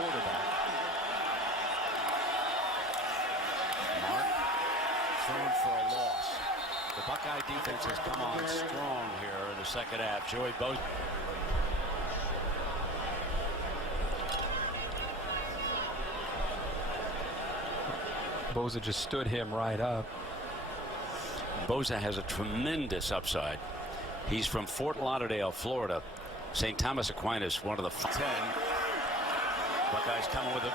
quarterback. Mark thrown for a loss. The Buckeye defense has come on strong here in the second half. Joey Bosa. Bosa just stood him right up. Bosa has a tremendous upside. He's from Fort Lauderdale, Florida. St. Thomas Aquinas, one of the 10. Buckeyes coming with a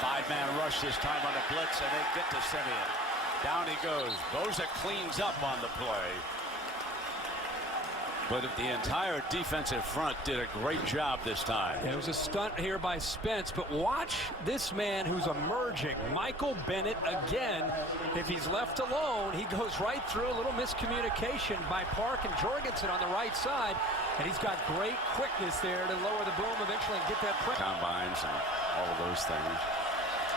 5-man rush this time on the blitz, and they get to Simeon. Down he goes. Bosa cleans up on the play. But the entire defensive front did a great job this time. It was a stunt here by Spence, but watch this man who's emerging, Michael Bennett again. If he's left alone, he goes right through. A little miscommunication by Park and Jorgensen on the right side, and he's got great quickness there to lower the boom eventually and get that pressure. Combines and all of those things.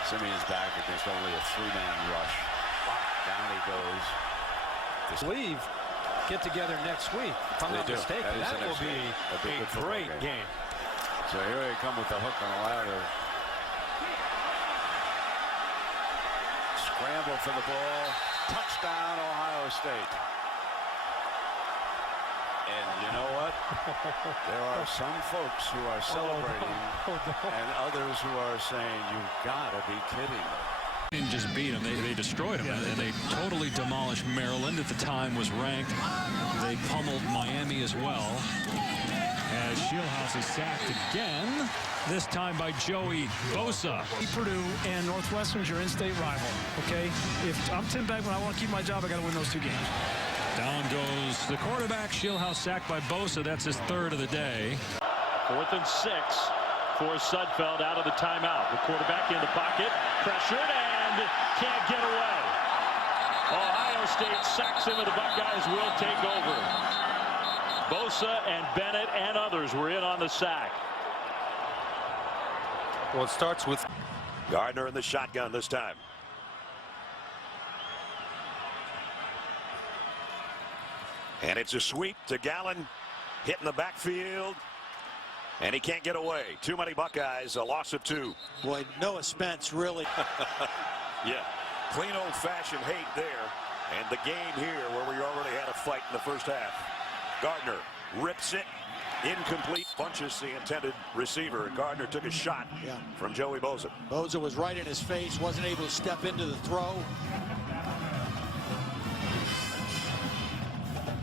Simeon's back against only a 3-man rush. Down he goes. Leave. Get together next week. If I'm not mistaken, that will be a great game. So here they come with the hook on the ladder. Scramble for the ball. Touchdown, Ohio State. And you know what? There are some folks who are celebrating and others who are saying, you've got to be kidding. Didn't just beat them, they destroyed them, and they totally demolished Maryland. At the time was ranked. They pummeled Miami as well. As Shieldhouse is sacked again, this time by Joey Bosa. Purdue and Northwestern's your in-state rival, okay? If I'm Tim Beckman, I want to keep my job, I got to win those 2 games. Down goes the quarterback. Shieldhouse sacked by Bosa. That's his 3rd of the day. 4th and 6 for Sudfeld out of the timeout. The quarterback in the pocket, pressured and can't get away. Ohio State sacks him and the Buckeyes will take over. Bosa and Bennett and others were in on the sack. Well, it starts with Gardner in the shotgun this time. And it's a sweep to Gallen, hitting the backfield. And he can't get away. Too many Buckeyes, a loss of 2. Boy, Noah Spence really. Yeah, clean old-fashioned hate there. And the game here where we already had a fight in the first half. Gardner rips it. Incomplete, punches the intended receiver. Gardner took a shot from Joey Bosa. Bosa was right in his face, wasn't able to step into the throw.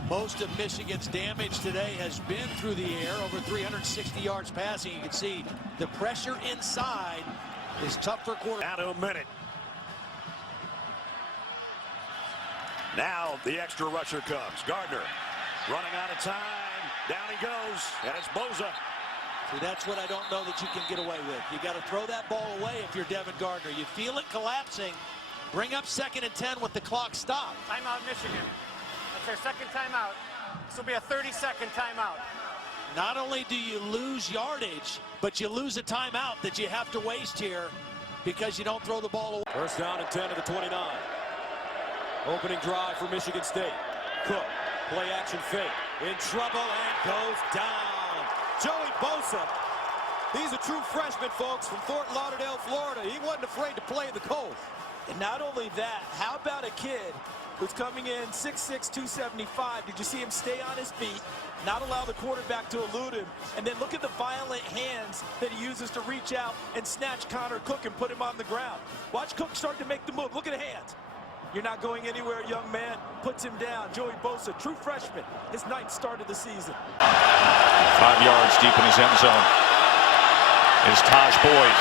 Most of Michigan's damage today has been through the air, over 360 yards passing. You can see the pressure inside is tough for quarterback. Down to a minute. Now the extra rusher comes. Gardner running out of time. Down he goes, and it's Bosa. See, that's what I don't know that you can get away with. You got to throw that ball away if you're Devin Gardner. You feel it collapsing. Bring up 2nd and 10 with the clock stopped. Timeout, Michigan. That's their 2nd timeout. This will be a 30-second timeout. Not only do you lose yardage, but you lose a timeout that you have to waste here because you don't throw the ball away. 1st down and 10 to the 29. Opening drive for Michigan State. Cook, play action fake. In trouble and goes down. Joey Bosa. He's a true freshman, folks, from Fort Lauderdale, Florida. He wasn't afraid to play in the cold. And not only that, how about a kid who's coming in 6'6", 275. Did you see him stay on his feet, not allow the quarterback to elude him, and then look at the violent hands that he uses to reach out and snatch Connor Cook and put him on the ground. Watch Cook start to make the move. Look at the hands. You're not going anywhere, young man. Puts him down. Joey Bosa, true freshman, his 9th start of the season. 5 yards deep in his end zone is Taj Boyd.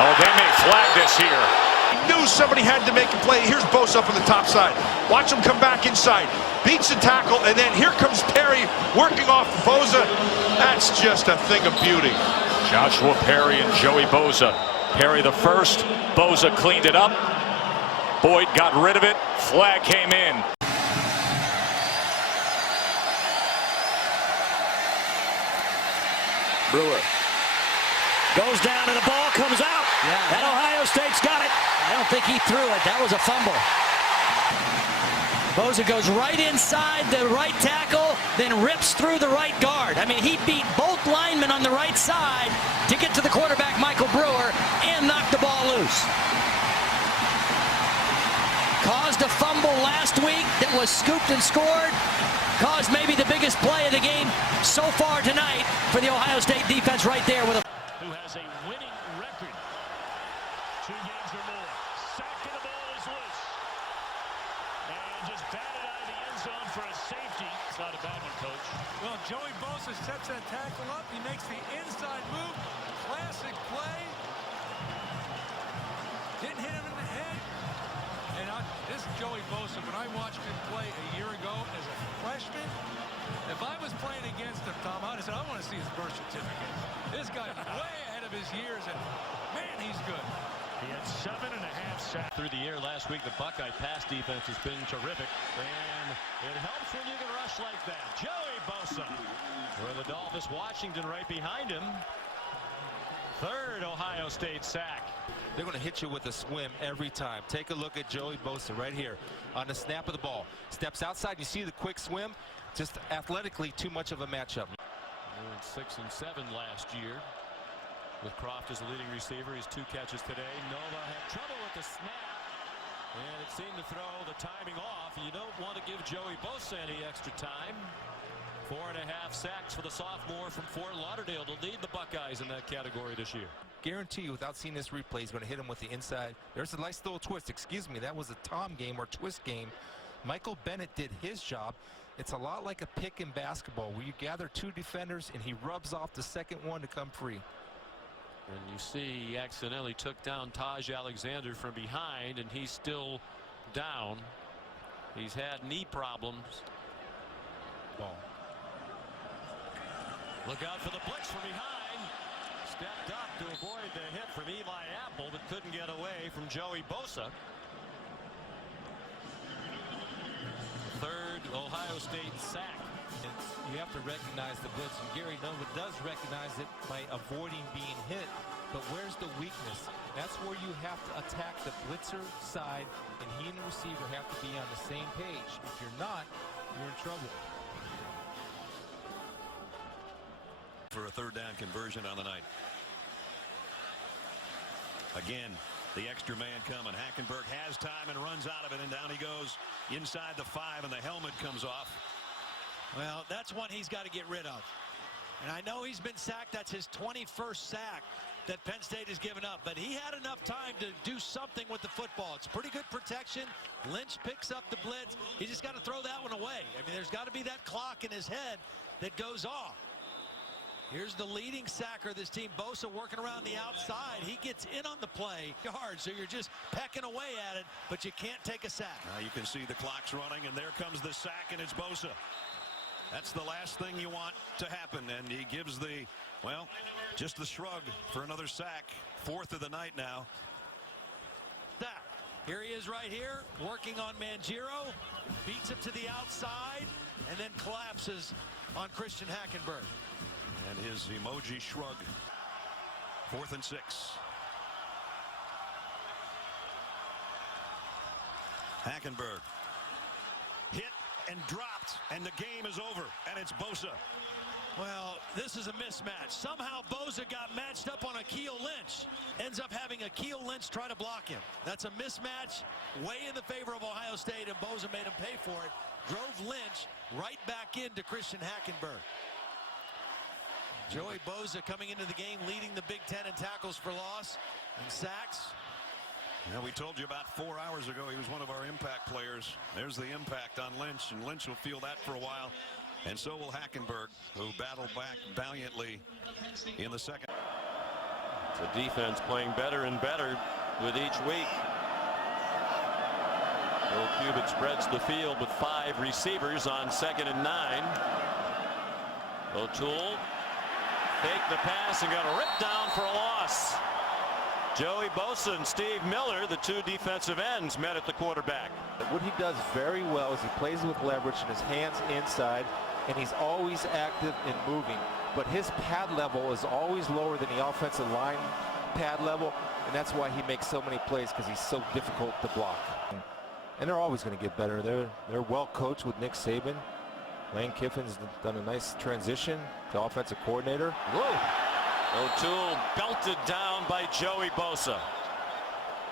Oh, they may flag this here. He knew somebody had to make a play. Here's Bosa up on the top side. Watch him come back inside. Beats the tackle, and then here comes Perry working off Bosa. That's just a thing of beauty. Joshua Perry and Joey Bosa. Perry the first. Bosa cleaned it up. Boyd got rid of it. Flag came in. Brewer goes down and the ball comes out. And Ohio State's got it. I don't think he threw it. That was a fumble. Bosa goes right inside the right tackle, then rips through the right guard. I mean, he beat both linemen on the right side to get to week that was scooped and scored caused maybe the biggest play of the game so far tonight for the Ohio State defense right there with a Who has a winning record. 2 games or more. Sacked and the ball is loose. And just batted out of the end zone for a safety. It's not a bad one, Coach. Well, Joey Bosa sets that tackle up. He makes the inside move. Classic play. Didn't hit him in the head. And this is Joey Bosa. When I watched him play a year ago as a freshman, if I was playing against him, Tom, I'd have said, I want to see his birth certificate. This guy's way ahead of his years, and man, he's good. He had 7.5 sacks through the air last week. The Buckeye pass defense has been terrific. And it helps when you can rush like that. Joey Bosa. Where the Dolphins, Washington right behind him. 3rd Ohio State sack. They're going to hit you with a swim every time. Take a look at Joey Bosa right here on the snap of the ball. Steps outside. You see the quick swim. Just athletically too much of a matchup. 6 and 7 last year. With Croft as the leading receiver, his 2 catches today. Nova had trouble with the snap, and it seemed to throw the timing off. You don't want to give Joey Bosa any extra time. 4.5 sacks for the sophomore from Fort Lauderdale to lead the Buckeyes in that category this year. Guarantee you, without seeing this replay, he's going to hit him with the inside. There's a nice little twist. Excuse me, that was a Tom game or twist game. Michael Bennett did his job. It's a lot like a pick in basketball where you gather 2 defenders and he rubs off the second one to come free. And you see he accidentally took down Taj Alexander from behind, and he's still down. He's had knee problems. Ball. Look out for the blitz from behind. Stepped up to avoid the hit from Eli Apple, but couldn't get away from Joey Bosa. 3rd Ohio State sack. You have to recognize the blitz, and Gary Nova does recognize it by avoiding being hit. But where's the weakness? That's where you have to attack the blitzer side, and he and the receiver have to be on the same page. If you're not, you're in trouble. For a 3rd down conversion on the night. Again, the extra man coming. Hackenberg has time and runs out of it, and down he goes inside the 5, and the helmet comes off. Well, that's one he's got to get rid of. And I know he's been sacked. That's his 21st sack that Penn State has given up. But he had enough time to do something with the football. It's pretty good protection. Lynch picks up the blitz. He just got to throw that one away. I mean, there's got to be that clock in his head that goes off. Here's the leading sacker of this team, Bosa, working around the outside. He gets in on the play hard, so you're just pecking away at it, but you can't take a sack. Now you can see the clock's running, and there comes the sack, and it's Bosa. That's the last thing you want to happen, and he gives the, well, just the shrug for another sack. 4th of the night now. Here he is right here, working on Mangiero, beats him to the outside, and then collapses on Christian Hackenberg. And his emoji shrug. 4th and 6. Hackenberg hit and dropped, and the game is over, and it's Bosa. Well, this is a mismatch. Somehow Bosa got matched up on Akeel Lynch. Ends up having Akeel Lynch try to block him. That's a mismatch way in the favor of Ohio State, and Bosa made him pay for it. Drove Lynch right back into Christian Hackenberg. Joey Bosa coming into the game leading the Big Ten in tackles for loss and sacks. Now, we told you about 4 hours ago he was one of our impact players. There's the impact on Lynch, and Lynch will feel that for a while. And so will Hackenberg, who battled back valiantly in the second. The defense playing better and better with each week. Bill Cubitt spreads the field with 5 receivers on 2nd and 9. O'Toole fake the pass and got a rip down for a loss. Joey Bosa and Steve Miller, the 2 defensive ends, met at the quarterback. What he does very well is he plays with leverage and his hands inside, and he's always active and moving. But his pad level is always lower than the offensive line pad level, and that's why he makes so many plays, because he's so difficult to block. And they're always going to get better. They're well coached with Nick Saban. Lane Kiffin's done a nice transition to offensive coordinator. Whoa. O'Toole belted down by Joey Bosa.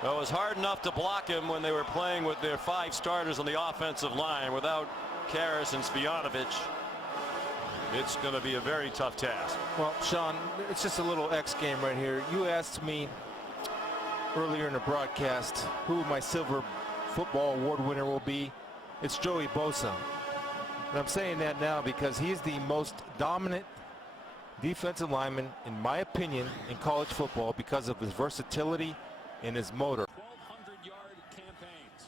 Well, it was hard enough to block him when they were playing with their 5 starters on the offensive line without Karras and Spijanovic. It's going to be a very tough task. Well, Sean, it's just a little X game right here. You asked me earlier in the broadcast who my Silver Football Award winner will be. It's Joey Bosa. And I'm saying that now because he's the most dominant defensive lineman, in my opinion, in college football because of his versatility and his motor. 1,200-yard campaigns.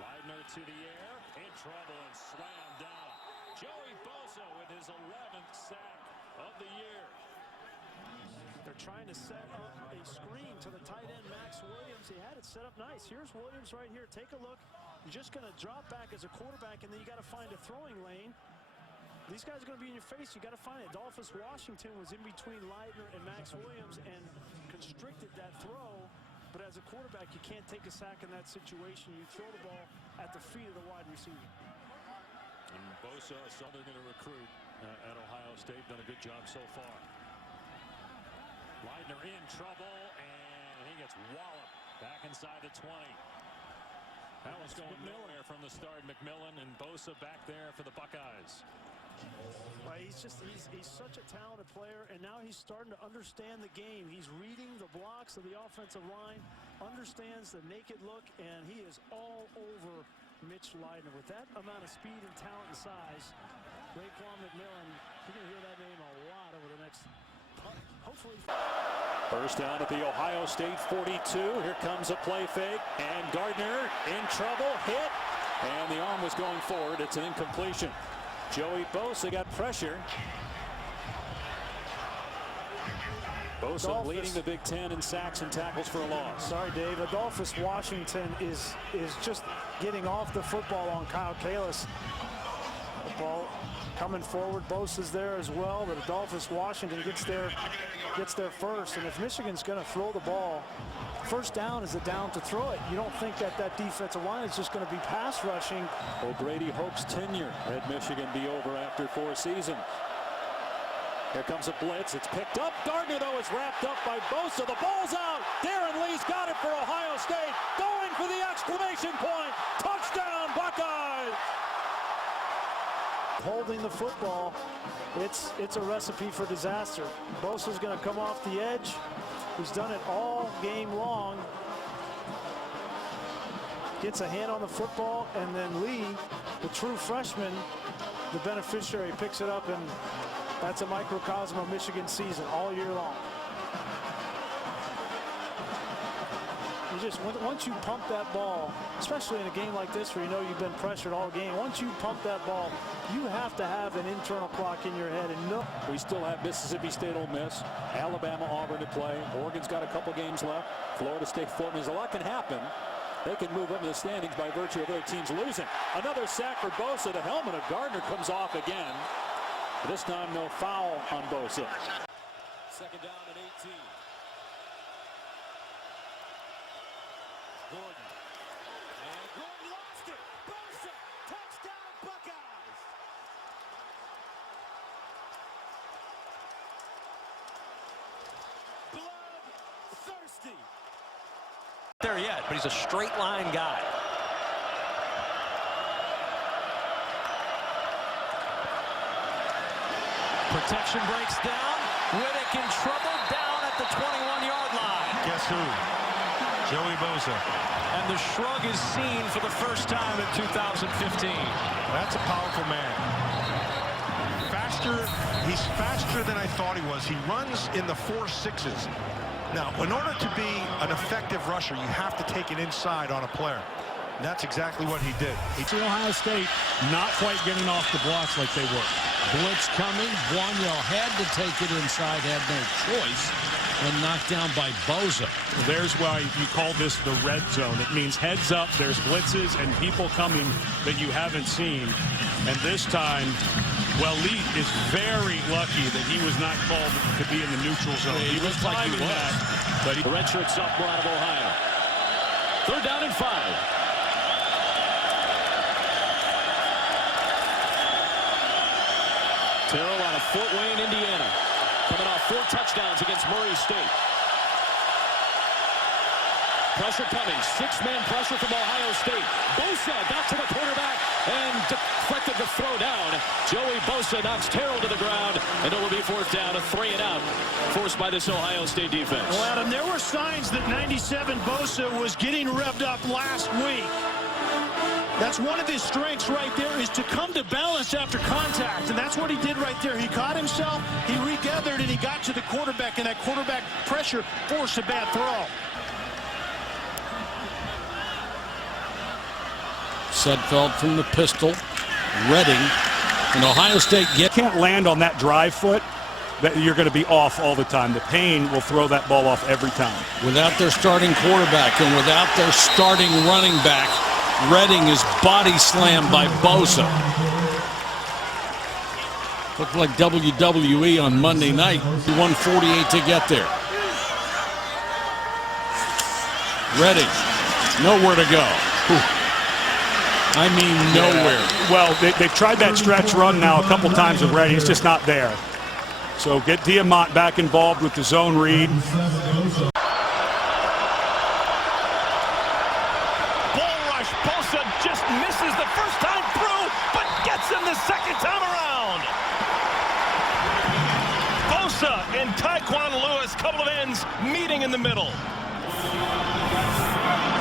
Leidner to the air, in trouble and slammed down. Joey Bosa with his 11th sack of the year. They're trying to set up a screen to the tight end, Max Williams. He had it set up nice. Here's Williams right here. Take a look. You're just going to drop back as a quarterback, and then you got to find a throwing lane. These guys are going to be in your face. You got to find it. Adolphus Washington was in between Leidner and Max Williams and constricted that throw. But as a quarterback, you can't take a sack in that situation. You throw the ball at the feet of the wide receiver. And Bosa, so they're going to recruit at Ohio State. Done a good job so far. Leidner in trouble, and he gets walloped back inside the 20. That was going nowhere from the start. McMillan and Bosa back there for the Buckeyes. Well, he's such a talented player, and now he's starting to understand the game. He's reading the blocks of the offensive line, understands the naked look, and he is all over Mitch Leidner. With that amount of speed and talent and size, Raekwon McMillan, you're going to hear that name a lot over the next, hopefully. First down at the Ohio State 42. Here comes a play fake, and Gardner in trouble, hit, and the arm was going forward. It's an incompletion. Joey Bosa got pressure. Bosa leading the Big Ten in sacks and tackles for a loss. Sorry, Dave. Adolphus Washington is just getting off the football on Kyle Kalis. The ball coming forward. Bosa's there as well, but Adolphus Washington gets there first. And if Michigan's going to throw the ball, first down is a down to throw it. You don't think that defensive line is just going to be pass rushing. O'Grady Hope's tenure at Michigan be over after 4 seasons. Here comes a blitz. It's picked up. Gardner, though, is wrapped up by Bosa. The ball's out. Darren Lee's got it for Ohio State. Going for the exclamation point. Touchdown, Buckeyes! Holding the football, it's a recipe for disaster. Bosa's going to come off the edge. He's done it all game long. Gets a hand on the football, and then Lee, the true freshman, the beneficiary, picks it up, and that's a microcosm of Michigan season all year long. Once you pump that ball, especially in a game like this where you know you've been pressured all game, once you pump that ball, you have to have an internal clock in your head. And no. We still have Mississippi State, Ole Miss, Alabama, Auburn to play. Oregon's got a couple games left. Florida State, Fort Mill. A lot can happen. They can move up in the standings by virtue of their teams losing. Another sack for Bosa. The helmet of Gardner comes off again. This time no foul on Bosa. Second down and 18. Gordon. And Gordon lost it. Bosa. Touchdown, Buckeyes. Bloodthirsty. There yet, but he's a straight line guy. Protection breaks down. Riddick in trouble down at the 21-yard line. Guess who? Joey Bosa. And the shrug is seen for the first time in 2015. That's a powerful man. He's faster than I thought he was. He runs in the 4.6s. Now, in order to be an effective rusher, you have to take it inside on a player. And that's exactly what he did. Ohio State not quite getting off the blocks like they were. Blitz coming. Wanyell had to take it inside, had no choice, and knocked down by Bosa. There's why you call this the red zone. It means heads up, there's blitzes and people coming that you haven't seen. And this time, well, Lee is very lucky that he was not called to be in the neutral zone. He was like he was. That, but the redshirt sophomore out of Ohio. Third down and 5. Terrell out of Fort Wayne, Indiana, coming off 4 touchdowns against Murray State. Pressure coming. 6-man pressure from Ohio State. Bosa got to the quarterback and deflected the throw down. Joey Bosa knocks Terrell to the ground, and it will be 4th down, a 3-and-out forced by this Ohio State defense. Well, Adam, there were signs that 97 Bosa was getting revved up last week. That's one of his strengths right there, is to come to balance after contact, and that's what he did right there. He caught himself, he regathered, and he got to the quarterback, and that quarterback pressure forced a bad throw. Sudfeld from the pistol. Redding. And Ohio State can't land on that drive foot. That you're going to be off all the time. The pain will throw that ball off every time. Without their starting quarterback and without their starting running back, Redding is body slammed by Bosa. Looked like WWE on Monday night. 148 to get there. Redding, nowhere to go. I mean, nowhere. Well, they've tried that stretch run now a couple times with Redding. It's just not there. So get Diamont back involved with the zone read. Bull rush. Bosa just misses the first time through, but gets him the second time around. Bosa and Tyquan Lewis, couple of ends meeting in the middle.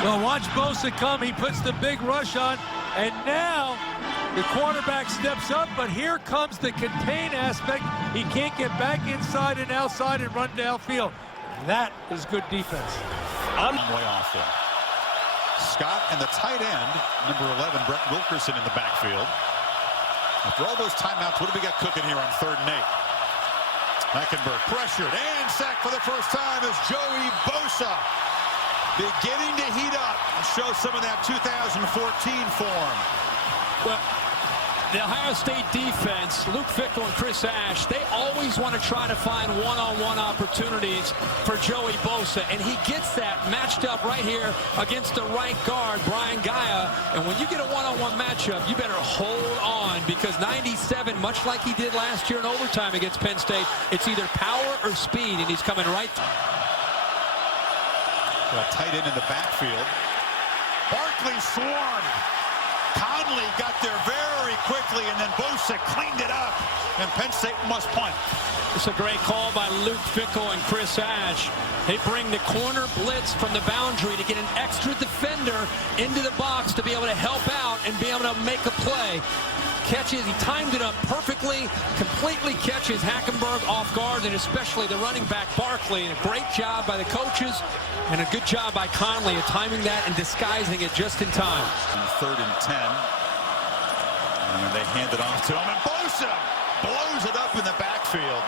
Well, watch Bosa come. He puts the big rush on, and now the quarterback steps up, but here comes the contain aspect. He can't get back inside and outside and run downfield. That is good defense. I'm way off there. Scott and the tight end, number 11, Brett Wilkerson in the backfield. After all those timeouts, what do we got cooking here on 3rd and 8? Hackenberg pressured and sacked for the first time is Joey Bosa. Beginning to heat up and show some of that 2014 form. Well, the Ohio State defense, Luke Fickell and Chris Ash, they always want to try to find one-on-one opportunities for Joey Bosa, and he gets that matched up right here against the right guard, Brian Gaia. And when you get a one-on-one matchup, you better hold on, because 97, much like he did last year in overtime against Penn State, it's either power or speed, and he's coming right. Tight end in the backfield. Barkley swarmed. Conley got there very quickly, and then Bosa cleaned it up, and Penn State must punt. It's a great call by Luke Fickell and Chris Ash. They bring the corner blitz from the boundary to get an extra defender into the box to be able to help out and be able to make a play. Catches, he timed it up perfectly, completely catches Hackenberg off guard, and especially the running back Barkley. And a great job by the coaches and a good job by Conley of timing that and disguising it just in time. 3rd and 10. And they hand it off to him, and Bosa blows it up in the backfield.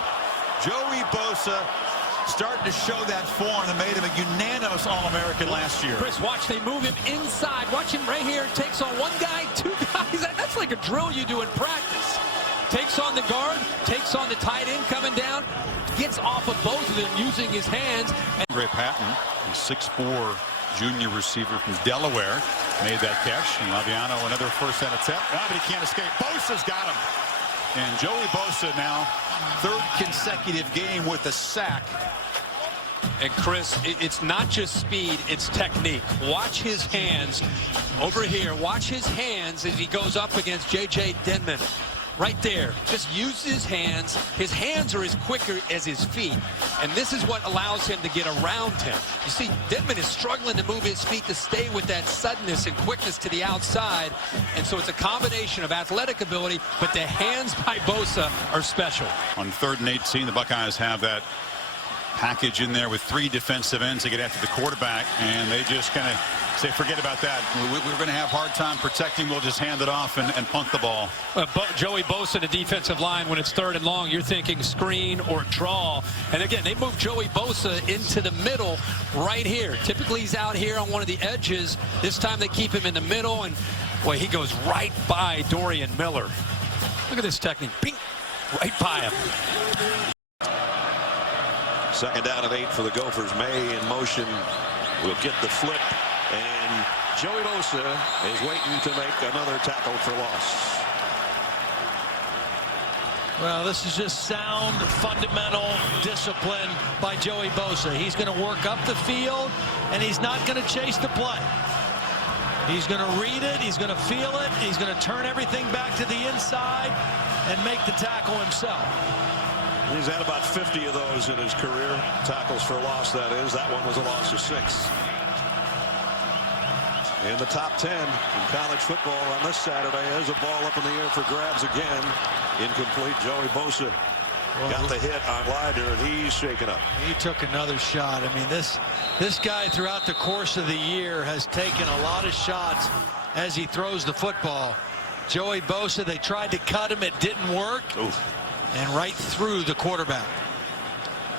Joey Bosa starting to show that form that made him a unanimous All-American last year. Chris, watch, they move him inside. Watch him right here. Takes on one guy, two guys. That's like a drill you do in practice. Takes on the guard, takes on the tight end coming down, gets off of both of them using his hands. Andre Patton, a 6'4" junior receiver from Delaware, made that catch. And Laviano, another first down attempt. But he can't escape. Bosa's got him. And Joey Bosa now, 3rd consecutive game with a sack. And Chris, it's not just speed, it's technique. Watch his hands over here. Watch his hands as he goes up against J.J. Denman. Right there, just use his hands. His hands are as quicker as his feet, and this is what allows him to get around him. You see, Denman is struggling to move his feet to stay with that suddenness and quickness to the outside, and so it's a combination of athletic ability, but the hands by Bosa are special. On 3rd and 18, the Buckeyes have that package in there with 3 defensive ends to get after the quarterback, and they just kind of say, forget about that. We're going to have a hard time protecting. We'll just hand it off and punt the ball. Joey Bosa, the defensive line, when it's 3rd and long, you're thinking screen or draw. And again, they move Joey Bosa into the middle right here. Typically, he's out here on one of the edges. This time they keep him in the middle, and boy, he goes right by Dorian Miller. Look at this technique. Bing, right by him. 2nd down and 8 for the Gophers. May in motion will get the flip, and Joey Bosa is waiting to make another tackle for loss. Well, this is just sound, fundamental discipline by Joey Bosa. He's going to work up the field, and he's not going to chase the play. He's going to read it, he's going to feel it, he's going to turn everything back to the inside and make the tackle himself. He's had about 50 of those in his career. Tackles for loss, that is. That one was a loss of 6. In the top 10 in college football on this Saturday. There's a ball up in the air for grabs again. Incomplete. Joey Bosa got the hit on Leidner, and he's shaken up. He took another shot. I mean, this guy throughout the course of the year has taken a lot of shots as he throws the football. Joey Bosa, they tried to cut him. It didn't work. Oof. And right through the quarterback.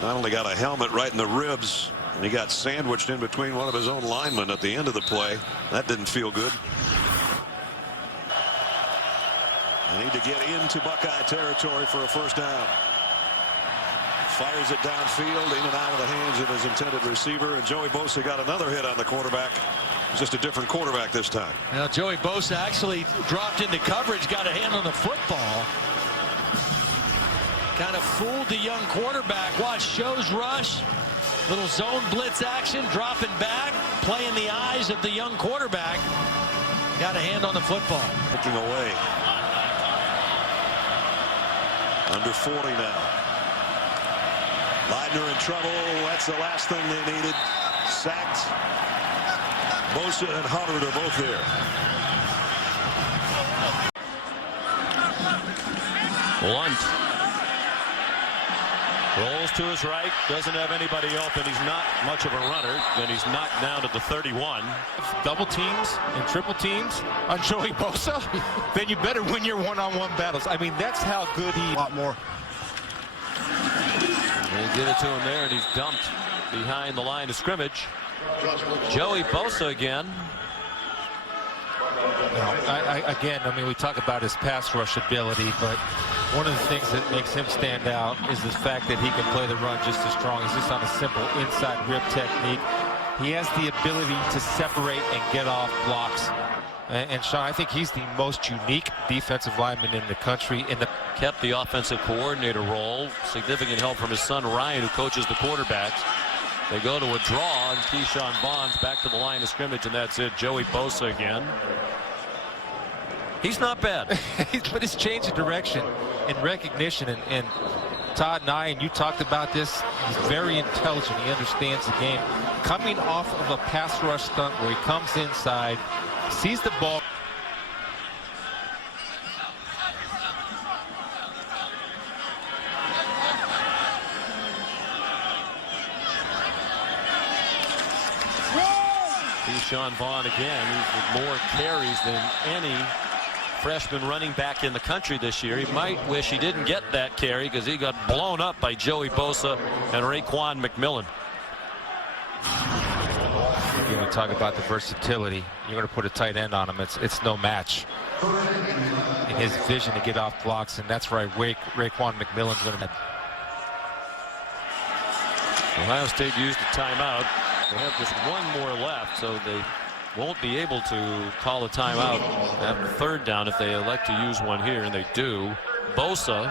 Not only got a helmet right in the ribs, and he got sandwiched in between one of his own linemen at the end of the play. That didn't feel good. They need to get into Buckeye territory for a first down. Fires it downfield, in and out of the hands of his intended receiver, and Joey Bosa got another hit on the quarterback. It's just a different quarterback this time. Now Joey Bosa actually dropped into coverage, got a hand on the football. Kind of fooled the young quarterback. Watch, shows rush. Little zone blitz action, dropping back, playing the eyes of the young quarterback. Got a hand on the football. Picking away. Under 40 now. Leidner in trouble. That's the last thing they needed. Sacked. Bosa and Hubbard are both there. Blunt rolls to his right, doesn't have anybody open. He's not much of a runner, and he's knocked down at the 31. Double teams and triple teams on Joey Bosa, then you better win your one-on-one battles. I mean, that's how good he... A lot more. They get it to him there, and he's dumped behind the line of scrimmage. Joey Bosa again. Again, I mean, we talk about his pass rush ability, but one of the things that makes him stand out is the fact that he can play the run just as strong. He's just on a simple inside rip technique. He has the ability to separate and get off blocks. And Sean, I think he's the most unique defensive lineman in the country. Kept the offensive coordinator role. Significant help from his son Ryan, who coaches the quarterbacks. They go to a draw, and Keyshawn Vaughn's back to the line of scrimmage, and that's it. Joey Bosa again. He's not bad. But his change of direction and recognition, and Todd and I, and you talked about this, he's very intelligent. He understands the game. Coming off of a pass rush stunt where he comes inside, sees the ball. Keyshawn Vaughn again. He's with more carries than any freshman running back in the country this year. He might wish he didn't get that carry because he got blown up by Joey Bosa and Raekwon McMillan. You want to talk about the versatility. You're going to put a tight end on him. It's no match in his vision to get off blocks, and that's right. Raekwon McMillan's going to. Ohio State used a timeout. They have just one more left, so they won't be able to call a timeout after third down if they elect to use one here, and they do. Bosa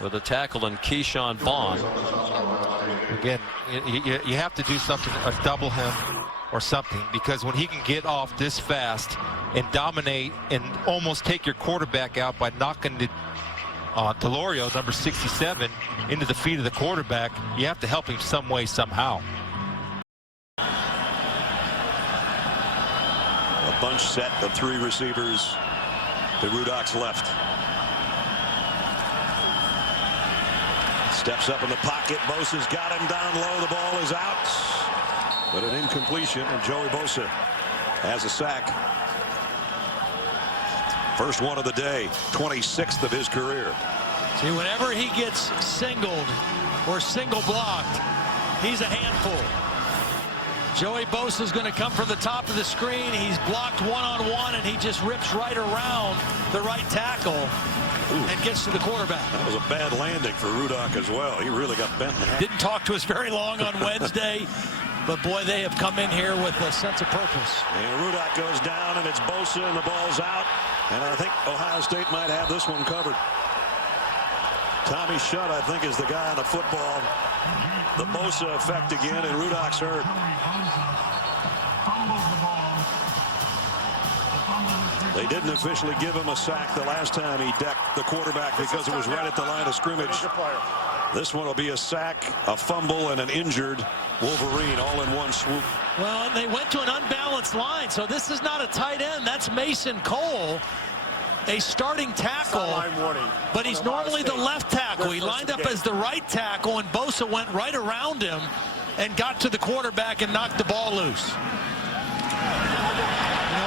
with a tackle on Keyshawn Vaughn. Again, you have to do something, double him or something, because when he can get off this fast and dominate and almost take your quarterback out by knocking the Delorio, number 67, into the feet of the quarterback, you have to help him some way, somehow. A bunch set of 3 receivers to Rudolph's left. Steps up in the pocket. Bosa's got him down low. The ball is out. But an incompletion, and Joey Bosa has a sack. First one of the day, 26th of his career. See, whenever he gets singled or single blocked, he's a handful. Joey Bosa is going to come from the top of the screen. He's blocked one-on-one, and he just rips right around the right tackle and gets to the quarterback. That was a bad landing for Rudolph as well. He really got bent in half. Didn't talk to us very long on Wednesday, but boy, they have come in here with a sense of purpose. And Rudolph goes down, and it's Bosa, and the ball's out. And I think Ohio State might have this one covered. Tommy Shutt, I think, is the guy on the football. The Bosa effect again, and Rudolph's hurt. They didn't officially give him a sack the last time he decked the quarterback because it was right at the line of scrimmage. This one will be a sack, a fumble, and an injured Wolverine all in one swoop. Well, they went to an unbalanced line, so this is not a tight end. That's Mason Cole, a starting tackle, but he's normally the left tackle. He lined up as the right tackle, and Bosa went right around him and got to the quarterback and knocked the ball loose.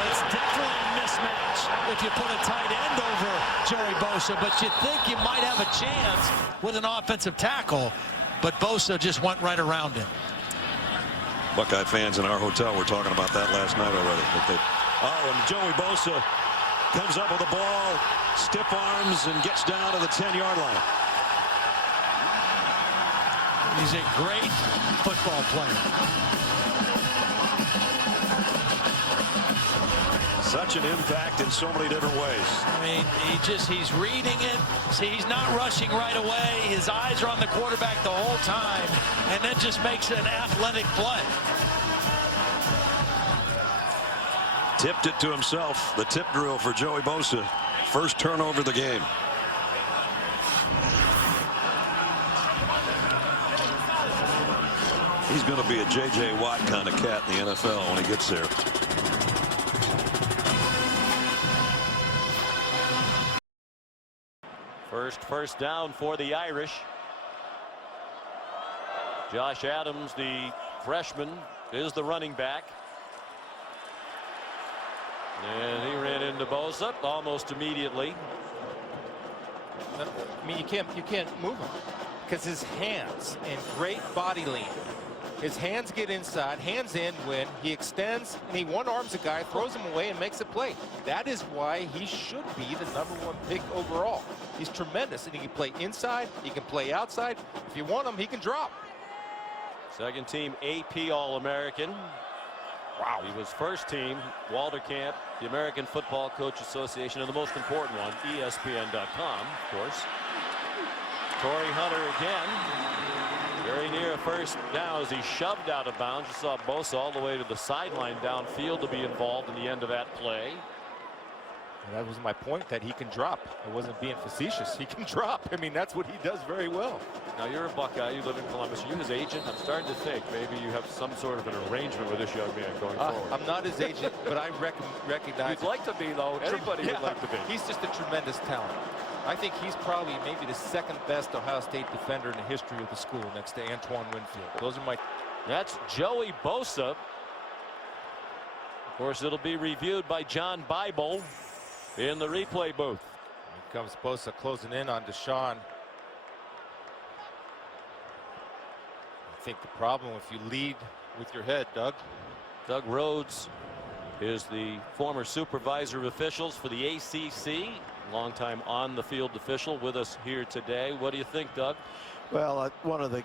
It's definitely a mismatch if you put a tight end over Joey Bosa, but you think you might have a chance with an offensive tackle, but Bosa just went right around him. Buckeye fans in our hotel were talking about that last night already. And Joey Bosa comes up with the ball, stiff arms, and gets down to the 10-yard line. He's a great football player. Such an impact in so many different ways. I mean, he's reading it. See, he's not rushing right away. His eyes are on the quarterback the whole time, and then just makes an athletic play. Tipped it to himself. The tip drill for Joey Bosa. First turnover of the game. He's going to be a J.J. Watt kind of cat in the NFL when he gets there. First down for the Irish. Josh Adams, the freshman, is the running back. And he ran into Bosa almost immediately. I mean, you can't move him because his hands and great body lean. His hands get inside, hands in when he extends and he one-arms a guy, throws him away, and makes a play. That is why he should be the #1 pick overall. He's tremendous, and he can play inside, he can play outside. If you want him, he can drop. Second team AP All-American. Wow. He was first team Walter Camp, the American Football Coach Association, and the most important one, ESPN.com, of course. Torrey Hunter again. Very near a first down as he shoved out of bounds. You saw Bosa all the way to the sideline downfield to be involved in the end of that play. And that was my point, that he can drop. I wasn't being facetious. He can drop. I mean, that's what he does very well. Now, you're a Buckeye. You live in Columbus. Are you his agent? I'm starting to think maybe you have some sort of an arrangement with this young man going forward. I'm not his agent, but I recognize. You'd like to be, though. Everybody would like to be. He's just a tremendous talent. I think he's probably maybe the second best Ohio State defender in the history of the school, next to Antoine Winfield. Those are my. That's Joey Bosa. Of course, it'll be reviewed by John Bible in the replay booth. Here comes Bosa closing in on Deshaun. I think the problem if you lead with your head, Doug. Doug Rhodes is the former supervisor of officials for the ACC. Longtime on the field official with us here today. What do you think, Doug? Well, one of the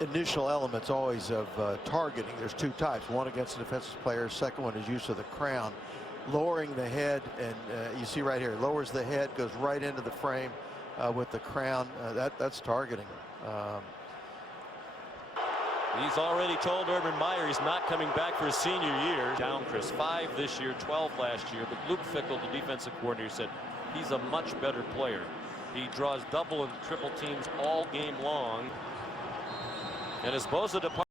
initial elements always of targeting, there's two types. One against the defensive player. Second one is use of the crown. Lowering the head, and you see right here, lowers the head, goes right into the frame with the crown. That's targeting. He's already told Urban Meyer he's not coming back for his senior year. Down Chris, 5 this year, 12 last year. But Luke Fickell, the defensive coordinator, said he's a much better player. He draws double and triple teams all game long. And as Bosa departs.